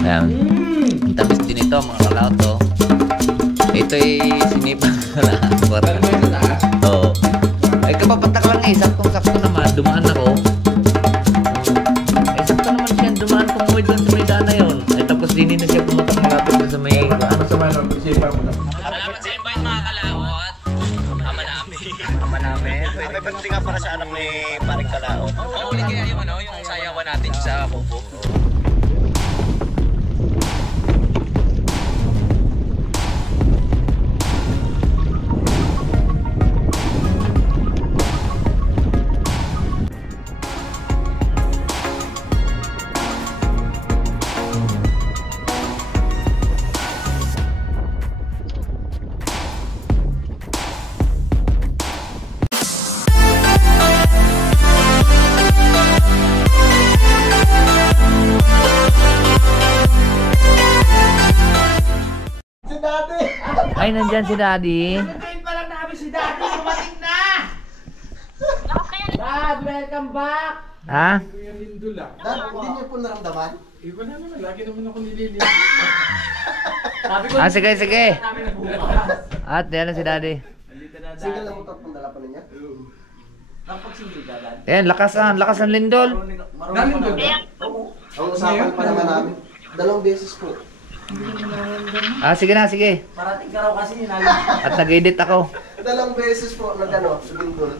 Ayan. Ang tamis din ito mga kalaot to. Ito ay sinipan ko na. Oo. Ay kapapatak lang eh. Saktong-sakto naman. Dumaan ako. Ay sakto naman siya. Dumaan kumuwi doon sa may daan na yun. Ay tapos dinin na siya pumunta malapit doon sa may... Ano sa manong? Isipan mo na. Salamat sa invite mga kalaot. Ama namin. Ama namin. May pagdating nga para sa anak ni Paring Kalaot. Oo, uli kaya yung ano, yung sayawan natin sa Kubo. Ay, nandyan si Daddy. Hintayin pa lang namin si Daddy, dumating na! Dad, welcome back! Ha? Kuya Lindol ah. Dad, hindi niyo po naramdaman? Iba na naman. Lagi naman ako nililin. Sabi ko, Sige, sige. namin bukas. At, yan si Daddy. Single lang mo ito kung dala pa niya? Kapag single ka, Dad? Yan, lakas ang lindol. Nalindol ba? Ang usapan pa naman namin. 2 beses po. Sige na, sige. Parating ka raw kasi hinali. At nag-edit ako. 2 beses po na gano'n, sa Lindol.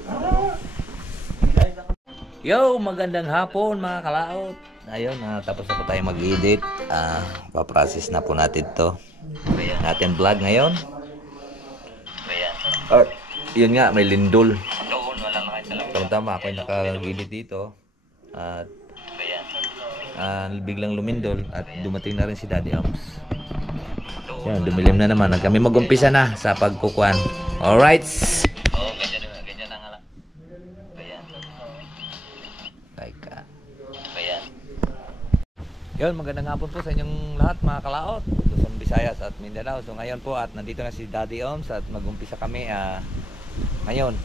Yo, magandang hapon mga kalaot. Ayun, tapos na po tayo mag-edit. Paprocess na po natin to. Natin vlog ngayon. Yun nga, may lindol. Tama-tama, ako yung naka-edit dito. At biglang lumindol at dumating na rin si Daddy Ams. Yan, dumilim na naman. Kami mag-umpisa na sa pagkukuhan. Alright! Ganyan na nga lang. Yun, magandang hapon po sa inyong lahat mga kalaot. Luzon, Visayas at Mindanao. So ngayon po at nandito na si Daddy Ams at mag-umpisa kami ngayon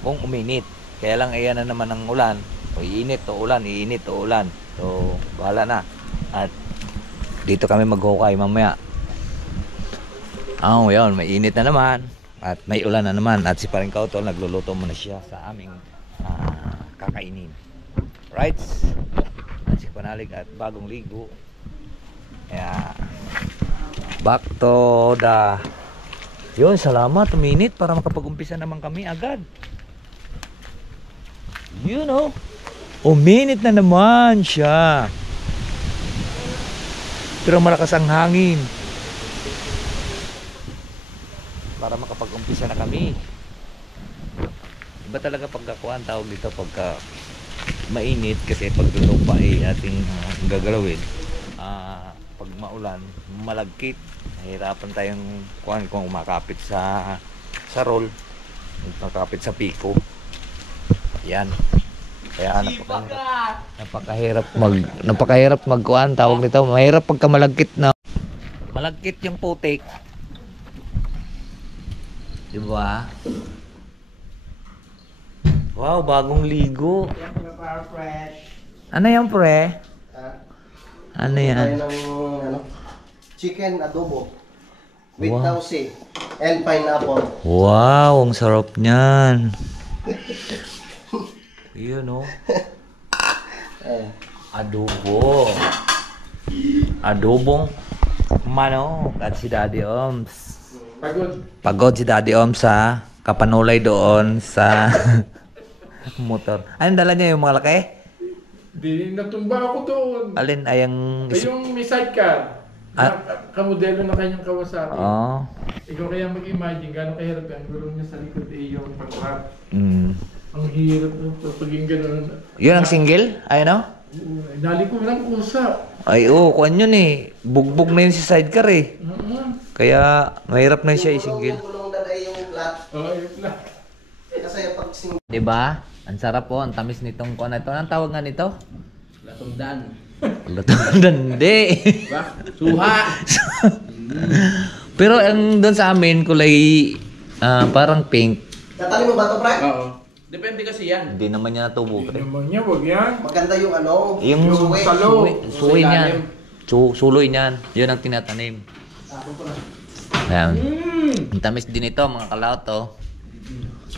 kung uminit. Kaya lang ayan na naman ang ulan. O iinit o ulan, iinit o ulan. So bahala na. At dito kami maghukay mamaya. Yun, may init na naman at may ulan na naman. At si Paring Kautol nagluluto muna siya sa aming kakainin. Right? Si Panalig at bagong ligo. Kaya back to the... Yun, salamat, uminit para makapag-umpisa naman kami agad. You know, uminit na naman siya. Pero malakas ang hangin. Para makapag-umpisa na kami. Iba talaga pagkakuan tawag dito pagka mainit kasi pag lupa ay ating gagalawin. Pag maulan, malagkit. Nahirapan tayong kuan kung makapit sa roll, makapit sa piko. Yan. Kaya napakahirap magkuan tawag nito. Mahirap pagka malagkit na. Malagkit yung putik. Di ba? Wow, bagong ligo. Ano yan, pre? Ano yan? Chicken adobo with tausi and pineapple. Wow, ang sarap niyan. Yun, oh. Adobo. Adobong manok at si Daddy Ams. Pagod si Daddy Ams sa kapanulay doon sa motor. Anong dala niya yung mga laki? Di natumba ako doon. Alin ay ang... Yung may sidecar. Kamodelo na kanyang Kawasaki. Oh. Ikaw kaya mag-imagine gano'ng kahirap ang gulong niya sa likod yung pag-wrap. Ang hirap paging gano'n. Yun ang single? Ay, no? Dali ko lang kusa. Ay, kuan yun eh. Bugbog na yun si sidecar eh. Kaya mahirap na siya i-single. Yung gulong na yung flat. Yung flat. Kasi pag single. Diba? Ang sarap po, ang tamis nitong kuan na ito. Anong tawag nga nito? Latundan. Hindi. Suha! Pero ang doon sa amin kulay parang pink. Tatali mo ba ito, Frank? Oo. Depende Pwede kasi yan. Hindi naman niya natubo, Hindi pre. naman niya, wag yan. Maganda yung ano. Yung Yung salo. suwi niyan. ilalim. Suloy niyan. Yun ang tinatanim. Ayan. Ang tamis din ito, mga kalaot, oh.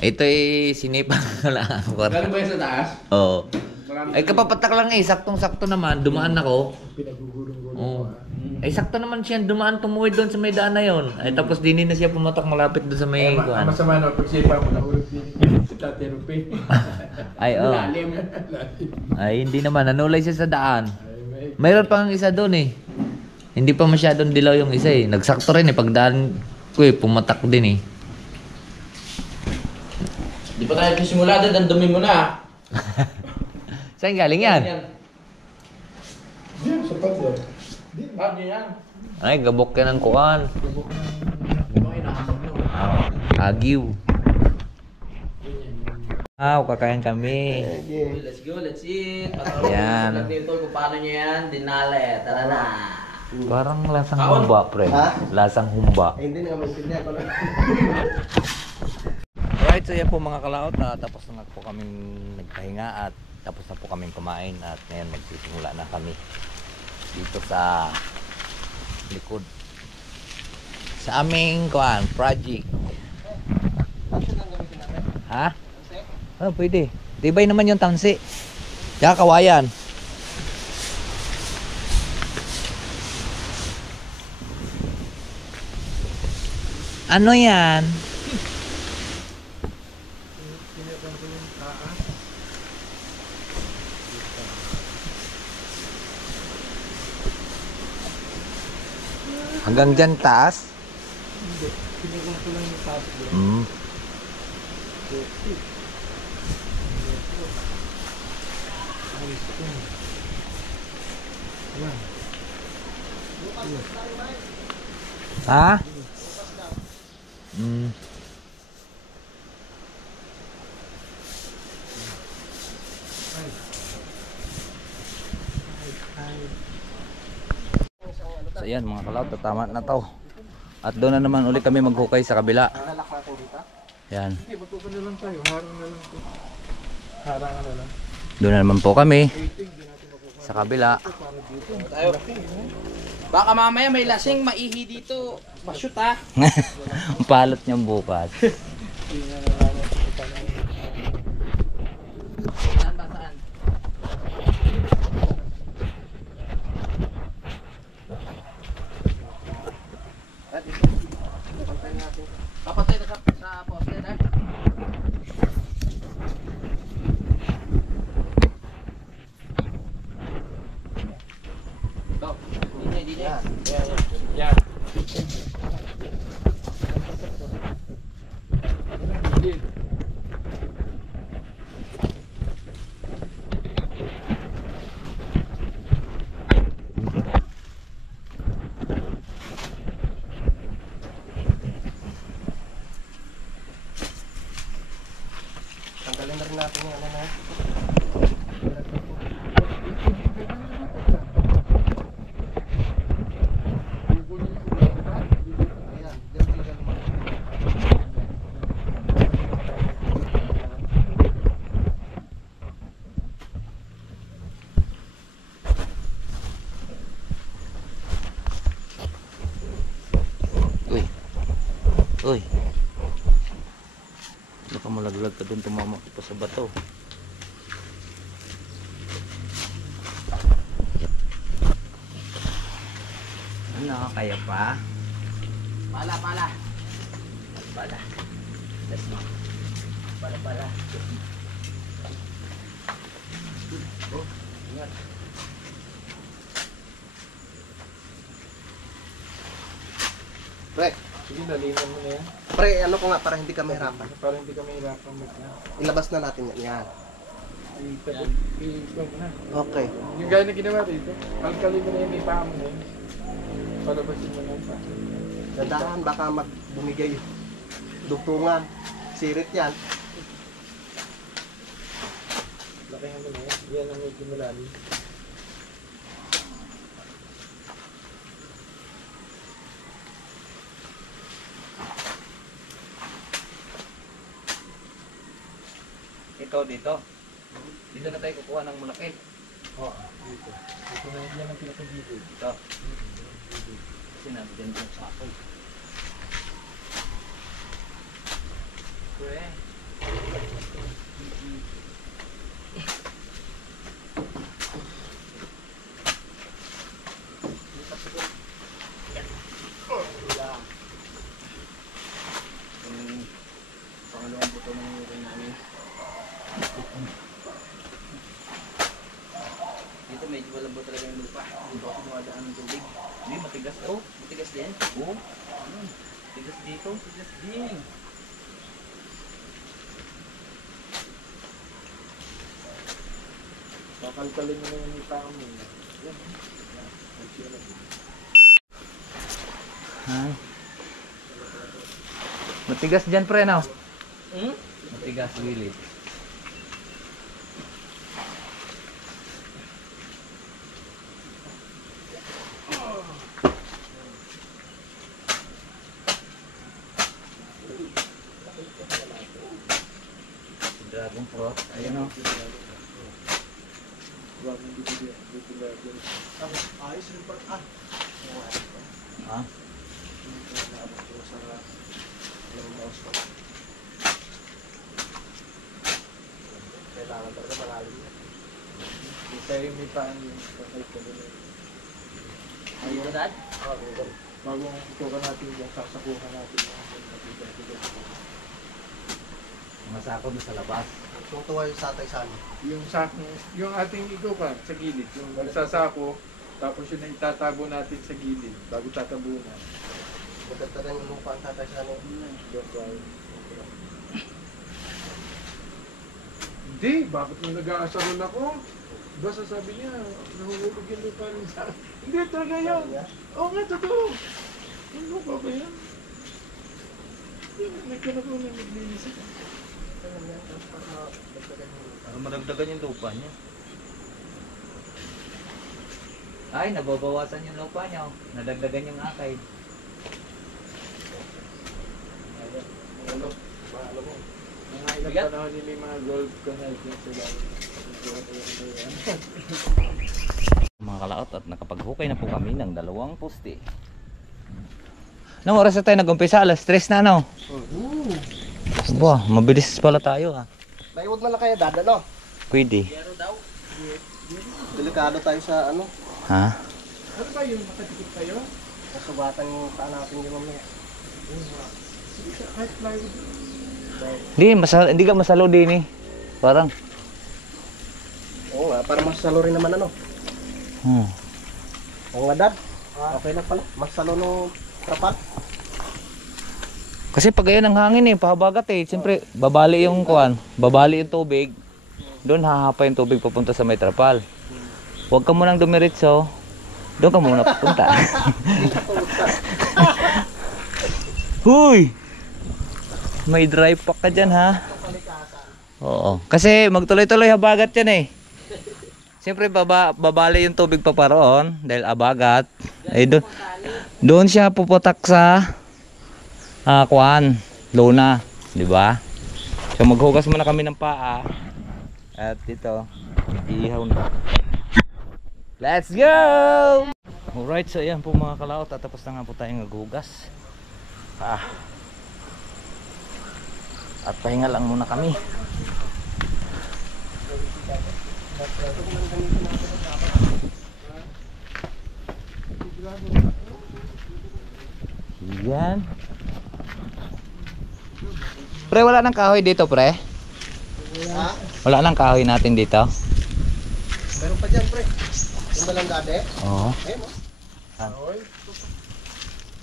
Ito ay sinipa lang. Galing ba yan sa taas? Oo. Marami. Ay kapapatak lang eh, saktong-sakto naman, dumaan ako. Pinagugulong-gulong Oo. pa. Ay sakto naman siya, dumaan tumuwid doon sa may daan na yon. Ay tapos dinin na siya pumatak malapit doon sa may Ang kuan. masama na pagsipa mo, nahulog din. Si Tate Rupi. Ay oh. Lalim. Ay hindi naman, nanulay siya sa daan. Ay, may... Mayroon pang isa doon eh. Hindi pa masyadong dilaw yung isa eh. Nagsakto rin eh, pagdaan ko eh, pumatak din eh. Di pa tayo simula doon, ang dumi mo na. Saan galing yan? Diyan, sa pader. Ah, di yan. Ay, gabok ka ng kuan. Di ba inahamag nyo? Agiw. Kakain kami. Okay, let's go, let's eat. Yan. Vlog nito kung paano nyo yan, dinale. Tara na. Parang lasang Kaon? humba, pre. Ha? Lasang humba. Eh, hindi nga maintindihan ko lang. Alright, so yan po mga kalaot. Tapos na po kaming nagpahinga at tapos na po kaming kumain at ngayon magsisimula na kami dito sa likod sa aming kuan project. Ha? Oh, pwede. Tibay naman yung tansi. Tsaka kawayan. Ano yan? Hanggang dyan taas? Hindi. Pinagong ko lang yung taas doon. Hmm. Ha? Hmm. So yan mga kalaw, tama na to. At doon na naman uli kami maghukay sa kabila. Lalak natin dito. Yan. Hindi, magpapano lang tayo. Harang na lang to. Harang na lang. Doon na naman po kami sa kabila. Tayo. Baka mamaya may lasing maihi dito. Mashoot ha. Ang palot niyang bukas. Saan ba saan? Papatay na sa poste na. Go. DJ. Yan. Hindi. Tanggalin na rin natin yung ano na. Ayan, diyan talaga naman. Uy. Uy. Baka malaglag ka doon, tumama ka pa sa bato. Ano, kaya pa? Pala. Bala. Let's go. Bala. Oh, ingat. Pre, Sige, nalinan mo na yan. pre, ano ko nga para hindi ka mahirapan. Para hindi kami hirapan mag Ilabas na natin yan. Yan. i-pump na. Okay. Yung gaya na ginawa dito, alkali mo na yung ipa mo na yun. Palabasin mo na pa. Dadahan, baka bumigay. Dugtungan. Sirit yan. Lakihan mo na yan. Yan ang medyo malalim. Ito ikaw dito. Dito na tayo kukuha ng malaki. Oo, dito. Ito na yan ang pinakagilid. Dito. Kasi nabigyan ko sa ako. Pre. Pangalawang buto ng uri namin. Dito medyo malambot talaga yung lupa. Dito ako dumadaan ng tubig. Hindi, matigas to. Oh, matigas din. Oo. Tigas dito. Matigas din. Kakalkalin mo na yung tao mo. Yan. Ha? Matigas dyan pre, no? Hmm? Matigas, gilid. Dragon fruit. Ayun o. Ayos rin pa. Ha? Kailangan talaga malalim yan. Tayo may paan yung kahit ka doon. Ayun, Dad? Bagong tukan natin yung sasakuhan natin yung matigas. Mga sako na sa labas. Tutuwa yung satay sali. Yung ating ikaw pa sa gilid, yung magsasako, tapos yun ang itatago natin sa gilid bago tatabunan. Maganda rin yung lupa ang tatay sali. Hindi, bakit nung nag-aasaron ako? Basta sabi niya, nahuhulog yung lupa rin sa akin. Hindi, talaga yun. Oo nga, totoo. Yung lupa ba yan? Nagkaroon ko na naglinis ako. Para madagdagan yung lupa niya. Ay, nababawasan yung lupa niya. Nadagdagan yung akay. Ano mo? Mga ilang Bigat? panahon yun may mga gold canal yan sila. Mga kalaot at nakapaghukay na po kami ng 2 poste. Anong oras na tayo nag-umpisa? Alas 3 na ano? Bah, mabilis pala tayo ha. Naiwag na lang kayo dadalo. Pwede. Pero daw. Delikado tayo sa ano. Ha? Ano ba yung nakatikip tayo? Nasugatan yung paa natin yung mamaya. Kahit plywood. Hindi ka masalo din eh. Parang. Oo nga, para masalo rin naman ano. Oo nga, Dad. Okay na pala. Masalo nung trapal. Kasi pag ayan ang hangin eh, pahabagat eh. Siyempre, babali yung kuwan. Babali yung tubig. Doon hahapa yung tubig papunta sa may trapal. Huwag ka munang dumiritso. Doon ka muna papunta. Huy! May dry pack ka dyan ha. Oo. Kasi magtuloy-tuloy habagat yan eh. Siyempre babali yung tubig pa paroon dahil abagat. Eh doon siya puputak sa kuan, luna, di ba? So maghugas muna kami ng paa. At dito, iihaw na. Let's go! Alright, so ayan po mga kalaot, tatapos na nga po tayong maghugas. At pahinga lang muna kami. Yan. Pre, wala nang kahoy dito, pre. Ha? Wala nang kahoy natin dito. Meron pa dyan, pre. Yung balang dade. Oo. Ayun mo. Oy,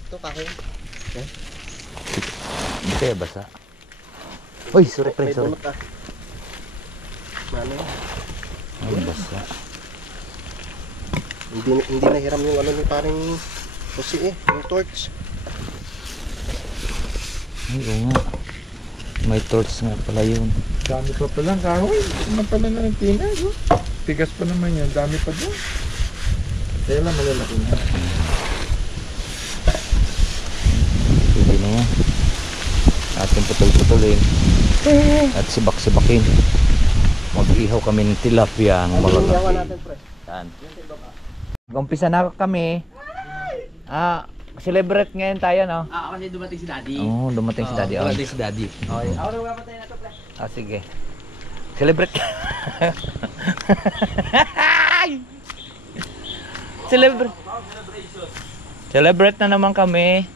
Ito kahoy. Hindi kaya basa. Uy, sorry pre, May sorry. bunot ah. Ano yun? Ay, basa. Hindi nahiram yung ano ni paring pusi eh. Yung torch. Ay, oo nga. May torch nga pala yun. dami pa palang kahoy. Ano pala na ng tina, no? Tigas pa naman yan. Dami pa doon. Kaya lang malalaki na. Pwede na yan. Ating putol-putulin. At sibak-sibakin. Mag-ihaw kami ng tilapia ng malalaki. Yan. Umpisa na kami. Celebrate ngayon tayo, no? Kasi dumating si Daddy. Oo, dumating si Daddy. Dumating si Daddy. Okay. Ako na magpapatay na to, pre. Sige. Celebrate. Celebrate. Celebrate na naman kami.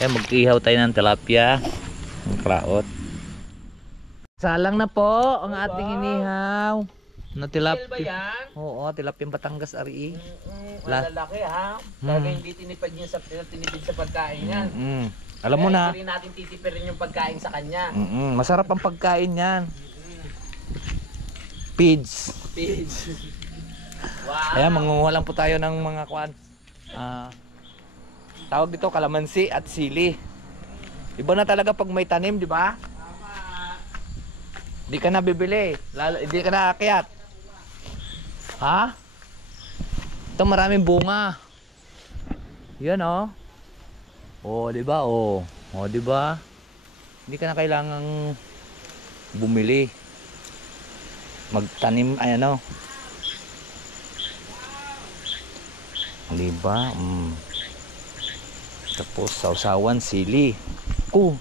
Kaya mag-ihaw tayo ng tilapia. Ng kraot. Salang na po ang ating inihaw na Ba tilapia. yan? Oo, tilapia Batangas RE. Ang lalaki ha. Talaga hindi tinipid niya tinipid sa pagkain niya. Alam mo na. Hindi rin natin titipirin yung pagkain sa kanya. Masarap ang pagkain yan. Pids. Pids. Wow. Kaya mangunguha lang po tayo ng mga kwan. Tawag dito kalamansi at sili. Iba na talaga pag may tanim, di ba? Hindi ka na bibili. Hindi ka na aakyat. Ha? Ito maraming bunga. Yan oh. Oh, di ba? Oh, di ba? Hindi ka na kailangang bumili. Magtanim ay ano. Di ba? Tapos sausawan sili.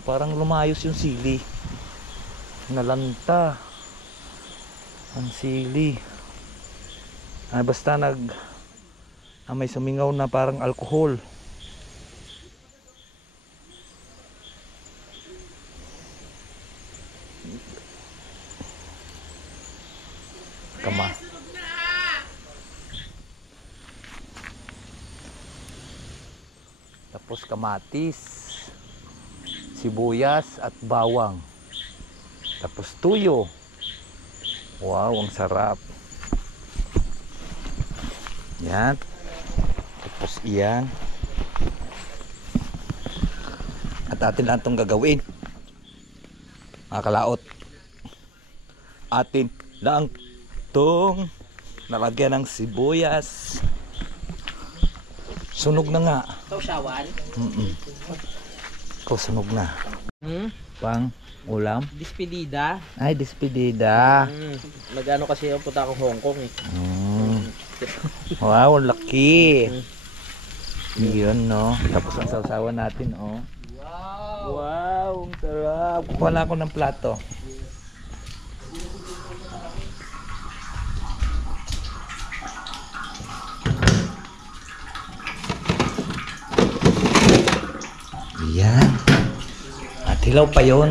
Parang lumayos yung sili. Nalanta ang sili. Basta may sumingaw na parang alcohol. Tapos kamatis, sibuyas at bawang. Tapos tuyo. Wow, ang sarap. Yan. Tapos iyan. At atin lang itong gagawin. Mga kalaot. Atin lang itong nalagyan ng sibuyas. Sunog na nga. Sausawan? Sunog na. Pang ulam? Despedida. Ay, despedida. Nag-ano kasi yung punta akong Hong Kong eh. Wow, laki. Yun, no. Tapos ang sausawan natin, oh. Wow, ang sarap. Wala ko ng plato. Yan. At hilaw pa yun.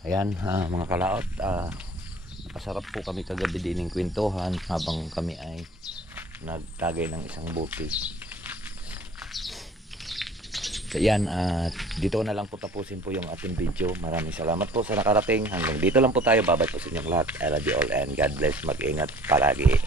Ayan, mga kalaot, nakasarap po kami kagabi din ng kwentuhan habang kami ay nagtagay ng isang buti. So yan, dito na lang po tapusin po yung ating video. Maraming salamat po sa nakarating. Hanggang dito lang po tayo. Bye-bye po sa inyong lahat. I love you all and God bless. Mag-ingat palagi.